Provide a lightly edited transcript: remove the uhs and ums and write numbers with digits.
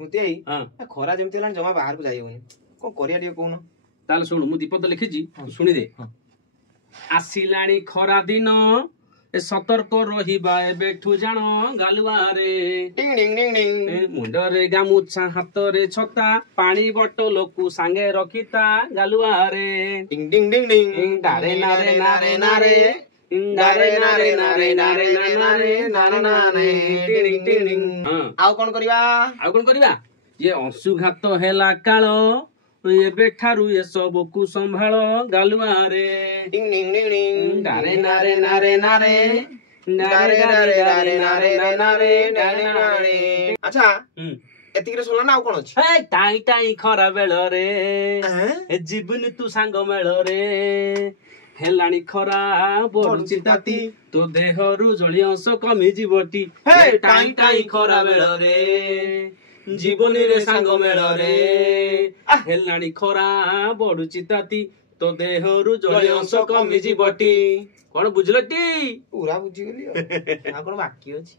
स्मृति आई खरा जमती हेलानी जमा बाहर को जाई होनी कोन करिया टिके कोन ताले सुन मु दीपद लिखिजी सुनी दे आसिलाणी खरा दिन ए सतर्क रहिबा एबेठु जान गालुआ रे टिंग टिंग टिंग टिंग मुंडरे गामुछा हातरे छता पानी बोतल को सांगे रखिता गालुआ रे टिंग टिंग टिंग टिंग डारे नारे नारे नारे नारे नारे नारे नारे नारे नारे नारे टिंग टिंग टिंग आउ कोन करिवा ये अंशुघात हेला काल एबे ठारू ए सब को संभाळ गालुआ रे टिंग टिंग टिंग टिंग डारे नारे नारे नारे नारे नारे नारे नारे नारे नारे नारे अच्छा एतिक रे सोला ना आउ कोन अछि हे टाई टाई खरा बेल रे ए जीवन तू सांग मेल रे हेलाणी खरा बढुची ताती तो देहरु जळी अंश कमी जीवटी हे टाई टाई खरा बेल रे जीवनी रे सांग मेल रे हेलाणी खरा बढुची ताती तो देहरु जळी अंश कमी जीवटी कोन बुझलटी पूरा बुझी गेली आ कोन बाकी अछि